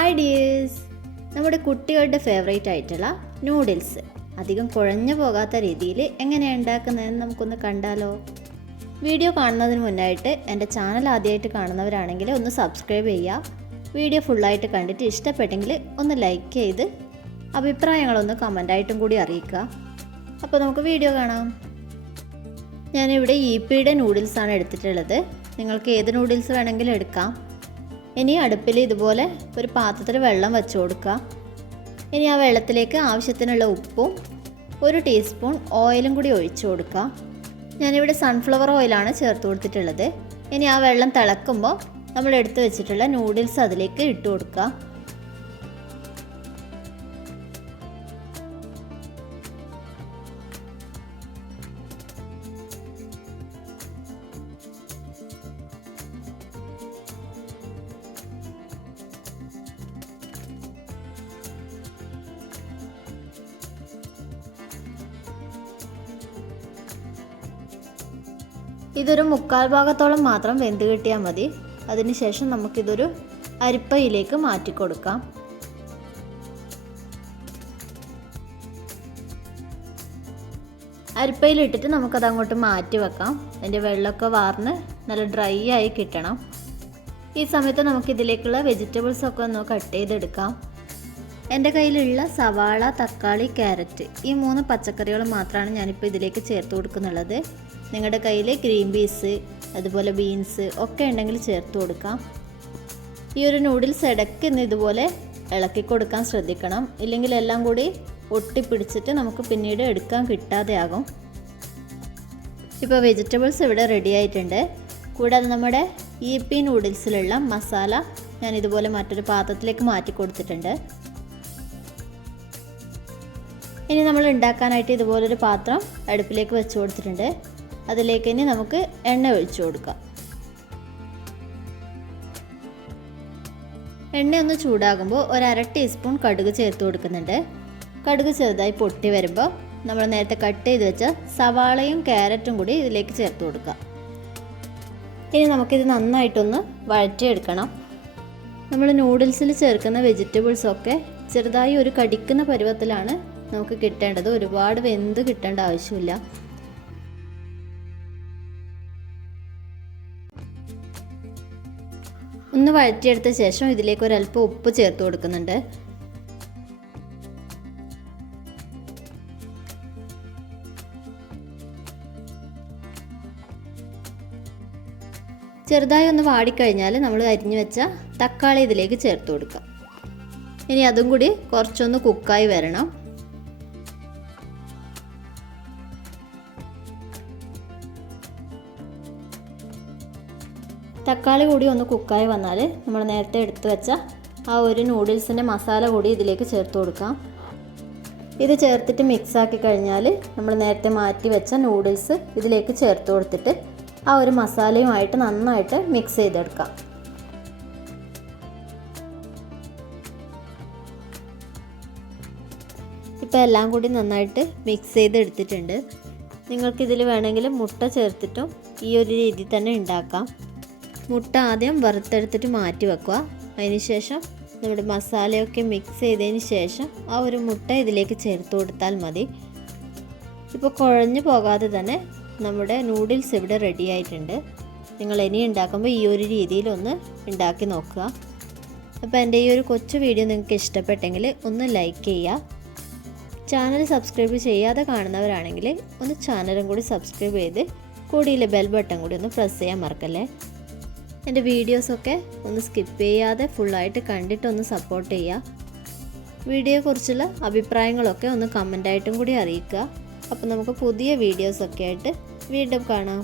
Hi dears, നമ്മുടെ കുട്ടികളുടെ favourite ആയിട്ടുള്ള നൂഡിൽസ് അധികം കുഴഞ്ഞു പോകാത്ത രീതിയിൽ എങ്ങനെയാണ് ഉണ്ടാക്കുന്നതെന്ന് നമുക്കൊന്ന് കണ്ടാലോ. വീഡിയോ കാണുന്നതിന് മുന്നായിട്ട് എൻ്റെ ചാനൽ ആദ്യമായിട്ട് കാണുന്നവരാണെങ്കിൽ ഒന്ന് സബ്സ്ക്രൈബ് ചെയ്യുക. വീഡിയോ ഫുള്ളായിട്ട് കണ്ടിട്ട് ഇഷ്ടപ്പെട്ടെങ്കിൽ ഒന്ന് ലൈക്ക് ചെയ്ത് അഭിപ്രായങ്ങളൊന്ന് കമൻ്റായിട്ടും കൂടി അറിയിക്കുക. അപ്പോൾ നമുക്ക് വീഡിയോ കാണാം. ഞാനിവിടെ ഈപ്പിയുടെ നൂഡിൽസാണ് എടുത്തിട്ടുള്ളത്. നിങ്ങൾക്ക് ഏത് നൂഡിൽസ് വേണമെങ്കിലും എടുക്കാം. ഇനി അടുപ്പിൽ ഇതുപോലെ ഒരു പാത്രത്തിൽ വെള്ളം വെച്ച് കൊടുക്കുക. ഇനി ആ വെള്ളത്തിലേക്ക് ആവശ്യത്തിനുള്ള ഉപ്പും 1 ടീസ്പൂൺ ഓയിലും കൂടി ഒഴിച്ചു കൊടുക്കുക. ഞാനിവിടെ സൺഫ്ലവർ ഓയിലാണ് ചേർത്ത് കൊടുത്തിട്ടുള്ളത്. ഇനി ആ വെള്ളം തിളക്കുമ്പോൾ നമ്മൾ എടുത്ത് വെച്ചിട്ടുള്ള നൂഡിൽസ് അതിലേക്ക് ഇട്ട് കൊടുക്കുക. ഇതൊരു 1/4 ഭാഗത്തോളം മാത്രം വെന്ത് കിട്ടിയാൽ മതി. അതിനുശേഷം നമുക്കിതൊരു അരിപ്പയിലേക്ക് മാറ്റി കൊടുക്കാം. അരിപ്പയിലിട്ടിട്ട് നമുക്കത് അങ്ങോട്ട് മാറ്റി വെക്കാം. അതിൻ്റെ വെള്ളമൊക്കെ വാർന്ന് നല്ല ഡ്രൈ ആയി കിട്ടണം. ഈ സമയത്ത് നമുക്കിതിലേക്കുള്ള വെജിറ്റബിൾസൊക്കെ ഒന്ന് കട്ട് ചെയ്തെടുക്കാം. എൻ്റെ കയ്യിലുള്ള സവാള, തക്കാളി, ക്യാരറ്റ് ഈ 3 പച്ചക്കറികൾ മാത്രമാണ് ഞാനിപ്പോൾ ഇതിലേക്ക് ചേർത്ത് കൊടുക്കുന്നുള്ളത്. നിങ്ങളുടെ കയ്യിൽ ഗ്രീൻ പീസ് അതുപോലെ ബീൻസ് ഒക്കെ ഉണ്ടെങ്കിൽ ചേർത്ത് കൊടുക്കാം. ഈ ഒരു നൂഡിൽസ് ഇടയ്ക്ക് ഇതുപോലെ ഇളക്കി കൊടുക്കാൻ ശ്രദ്ധിക്കണം. ഇല്ലെങ്കിൽ എല്ലാം കൂടി ഒട്ടിപ്പിടിച്ചിട്ട് നമുക്ക് പിന്നീട് എടുക്കാൻ കിട്ടാതെ ആകും. ഇപ്പോൾ വെജിറ്റബിൾസ് ഇവിടെ റെഡി ആയിട്ടുണ്ട്. കൂടാതെ നമ്മുടെ ഈപ്പി നൂഡിൽസിലുള്ള മസാല ഞാൻ ഇതുപോലെ മറ്റൊരു പാത്രത്തിലേക്ക് മാറ്റി കൊടുത്തിട്ടുണ്ട്. ഇനി നമ്മൾ ഉണ്ടാക്കാനായിട്ട് ഇതുപോലൊരു പാത്രം അടുപ്പിലേക്ക് വെച്ച് കൊടുത്തിട്ടുണ്ട്. അതിലേക്ക് ഇനി നമുക്ക് എണ്ണ ഒഴിച്ചു കൊടുക്കാം. എണ്ണ ഒന്ന് ചൂടാകുമ്പോൾ 1/2 ടീസ്പൂൺ കടുക് ചേർത്ത് കൊടുക്കുന്നുണ്ട്. കടുക് ചെറുതായി പൊട്ടി വരുമ്പോൾ നമ്മൾ നേരത്തെ കട്ട് ചെയ്ത് വെച്ച സവാളയും ക്യാരറ്റും കൂടി ഇതിലേക്ക് ചേർത്ത് കൊടുക്കാം. ഇനി നമുക്കിത് നന്നായിട്ടൊന്ന് വഴറ്റിയെടുക്കണം. നമ്മൾ നൂഡിൽസിൽ ചേർക്കുന്ന വെജിറ്റബിൾസൊക്കെ ചെറുതായി ഒരു കടിക്കുന്ന പരുവത്തിലാണ് നമുക്ക് കിട്ടേണ്ടത്. ഒരുപാട് വെന്ത് കിട്ടേണ്ട ആവശ്യമില്ല. ഒന്ന് വഴറ്റിയെടുത്ത ശേഷം ഇതിലേക്ക് ഒരല്പം ഉപ്പ് ചേർത്ത് കൊടുക്കുന്നുണ്ട്. ചെറുതായി ഒന്ന് വാടിക്കഴിഞ്ഞാൽ നമ്മൾ അരിഞ്ഞു വെച്ച തക്കാളി ഇതിലേക്ക് ചേർത്ത് കൊടുക്കാം. ഇനി അതും കൂടി കുറച്ചൊന്ന് കുക്കായി വരണം. തക്കാളി കൂടി ഒന്ന് കുക്കായി വന്നാൽ നമ്മൾ നേരത്തെ എടുത്തു വെച്ച ആ ഒരു നൂഡിൽസിൻ്റെ മസാല കൂടി ഇതിലേക്ക് ചേർത്ത് കൊടുക്കാം. ഇത് ചേർത്തിട്ട് മിക്സാക്കി കഴിഞ്ഞാൽ നമ്മൾ നേരത്തെ മാറ്റി വെച്ച നൂഡിൽസ് ഇതിലേക്ക് ചേർത്ത് കൊടുത്തിട്ട് ആ ഒരു മസാലയുമായിട്ട് നന്നായിട്ട് മിക്സ് ചെയ്തെടുക്കാം. ഇപ്പോൾ എല്ലാം കൂടി നന്നായിട്ട് മിക്സ് ചെയ്തെടുത്തിട്ടുണ്ട്. നിങ്ങൾക്കിതിൽ വേണമെങ്കിൽ മുട്ട ചേർത്തിട്ടും ഈ ഒരു രീതിയിൽ തന്നെ ഉണ്ടാക്കാം. മുട്ട ആദ്യം വറുത്തെടുത്തിട്ട് മാറ്റി വെക്കുക. അതിനുശേഷം നമ്മുടെ മസാലയൊക്കെ മിക്സ് ചെയ്തതിന് ശേഷം ആ ഒരു മുട്ട ഇതിലേക്ക് ചേർത്ത് കൊടുത്താൽ മതി. ഇപ്പോൾ കുഴഞ്ഞു പോകാതെ തന്നെ നമ്മുടെ നൂഡിൽസ് ഇവിടെ റെഡി ആയിട്ടുണ്ട്. നിങ്ങൾ ഇനി ഉണ്ടാക്കുമ്പോൾ ഈ ഒരു രീതിയിലൊന്ന് ഉണ്ടാക്കി നോക്കുക. അപ്പോൾ എൻ്റെ ഈ ഒരു കൊച്ചു വീഡിയോ നിങ്ങൾക്ക് ഇഷ്ടപ്പെട്ടെങ്കിൽ ഒന്ന് ലൈക്ക് ചെയ്യുക. ചാനൽ സബ്സ്ക്രൈബ് ചെയ്യാതെ കാണുന്നവരാണെങ്കിൽ ഒന്ന് ചാനലും കൂടി സബ്സ്ക്രൈബ് ചെയ്ത് കൂടിയിലെ ബെൽ ബട്ടൺ കൂടി ഒന്ന് പ്രസ് ചെയ്യാൻ മറക്കല്ലേ. എൻ്റെ വീഡിയോസൊക്കെ ഒന്ന് സ്കിപ്പ് ചെയ്യാതെ ഫുള്ളായിട്ട് കണ്ടിട്ടൊന്ന് സപ്പോർട്ട് ചെയ്യുക. വീഡിയോയെക്കുറിച്ചുള്ള അഭിപ്രായങ്ങളൊക്കെ ഒന്ന് കമൻ്റായിട്ടും കൂടി അറിയിക്കുക. അപ്പോൾ നമുക്ക് പുതിയ വീഡിയോസൊക്കെ ആയിട്ട് വീണ്ടും കാണാം.